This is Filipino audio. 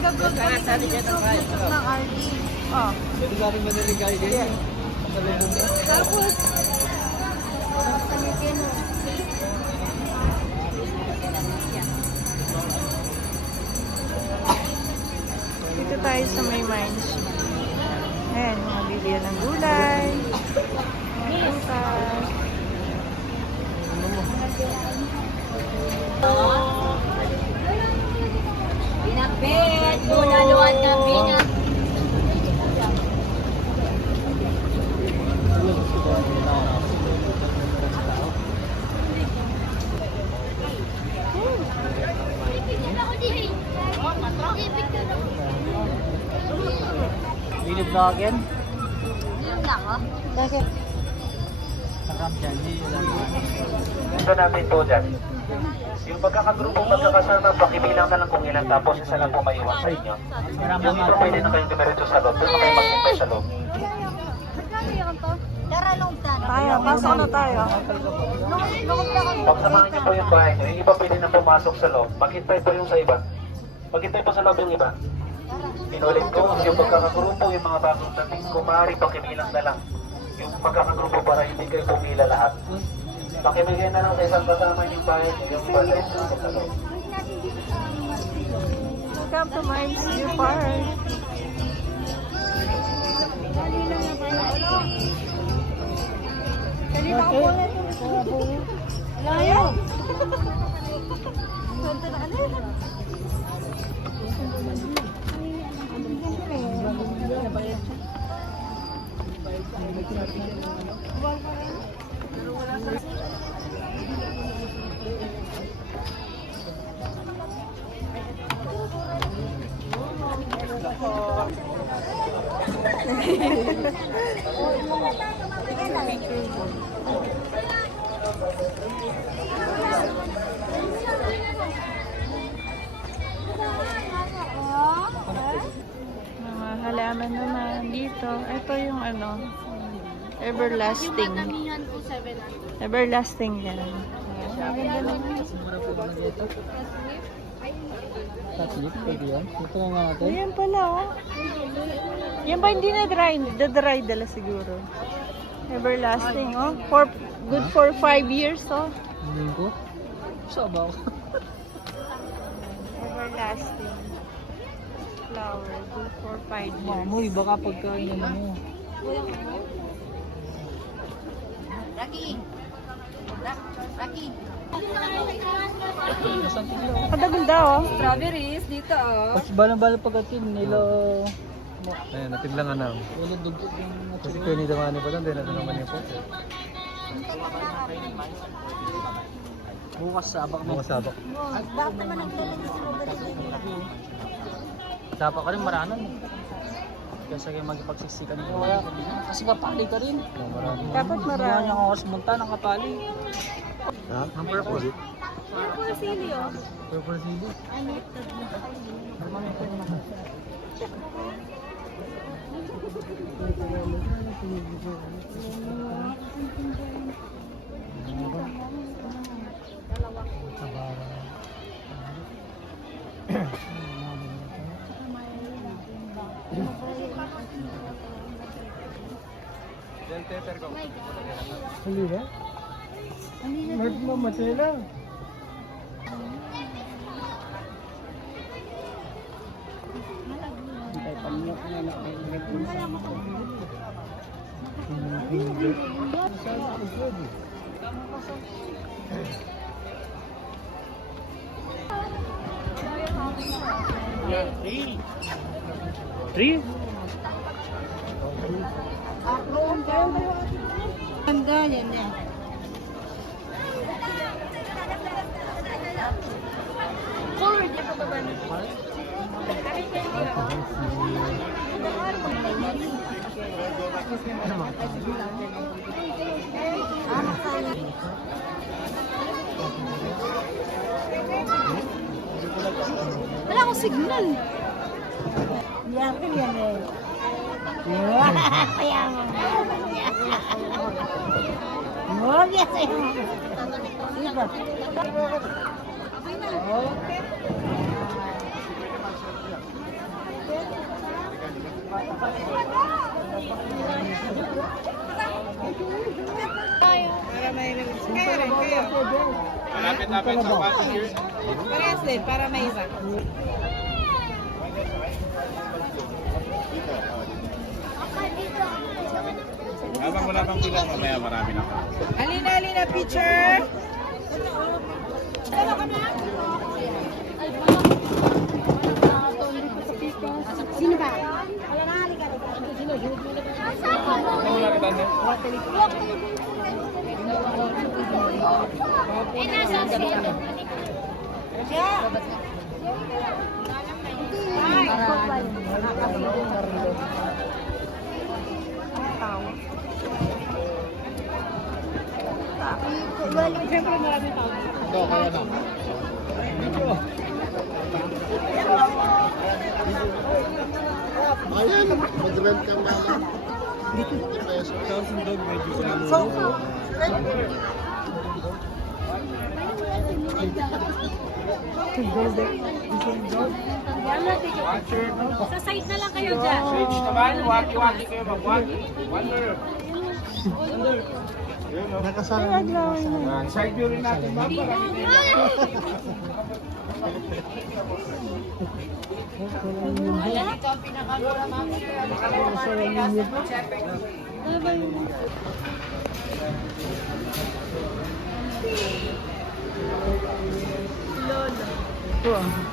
nag-vlog kami sa YouTube ng RD. Oh. Ito sa ating madaling kain din. Tapos, dito tayo sa may mines. Ayan, mga bibili ng gulay. Mga bukas. Pinapit, muna luwan na pinap. Bilib na again. Yung lang, oh. Bakit? Nakam dyan. Ito natin po dyan. Yung pagkakagrupo, pagkakasama, pakibilang na lang kung ilan tapos isa lang po maiwan sa inyo. Yung iba pwede na kayong dumiretso sa loob, doon na kayo maghintay sa loob. Tayo, pasok na tayo. Pagsamahan niyo po yung bahay niyo, yung iba pwede na pumasok sa loob. Maghintay po yung sa iba. Maghintay po sa loob yung iba. Inulit ko, yung pagkakagrupo, yung mga bagong dating, kung maaari pakibilang na lang. Yung pagkakagrupo para hindi kayo pumila lahat. Pakibigay na lang sa isang kasama yung bahay niyo, yung bahay sa loob. Welcome to Mines View Park. Kanina ko pala ito. Layo. Swerte na ano yun? Mga halaman naman dito. Ito yung ano, everlasting. Everlasting yan. Tatlit, pwede yan. Ito nga natin. Ayan pala oh. Yan ba hindi na dry? Da-dry dala siguro. Everlasting oh. Good for 5 years oh. Hindi ko. Sabaw. Everlasting. Flower. Good for 5 years. Mamoy, baka pagkain naman mo. Rocky. Rocky. Masang kilo. Kadagol daw oh. Strawberries dito, oh. Kasi balang-balang pagkatin nila. Ayan, natin lang anam. Ulo dugo yung Kasi kayo ni Damani pa doon, din natin naman yung po. bukas sabak mo. Mga sabak. Bakit naman naglalagay strawberries? Sapa ka rin maranan. Kasi kayo magpagsiksikan nito. Wala. Kasi kapali ka rin. Marami. Dapat Gawa marami. niya ako munta ng kapali. Ha? Ang purple. Purple sili oh. Purple sili. Huli ba? Merk mo, matila. Three? Ganda, yan yan. Wala akong signal. Yan ka yan eh. Kaya mo. Huwag yan sa'yo. Diba? Para may kayo rin, kayo. Malapit-lapit sa passenger. Parehas din, para may isa. Habang wala pang pila, mamaya marami na pa. Alina, picture. Sino ba? Wala ka tanda? Eh, nasa sino? Siyempre marami tao. Ito, kaya na. Ayan, mag-rent ka mama. Sa side na lang kayo dyan. Switch naman, waki-waki kayo, mag-waki. Wonder. Nakasama mo. Side view rin natin, ma'am. Lola.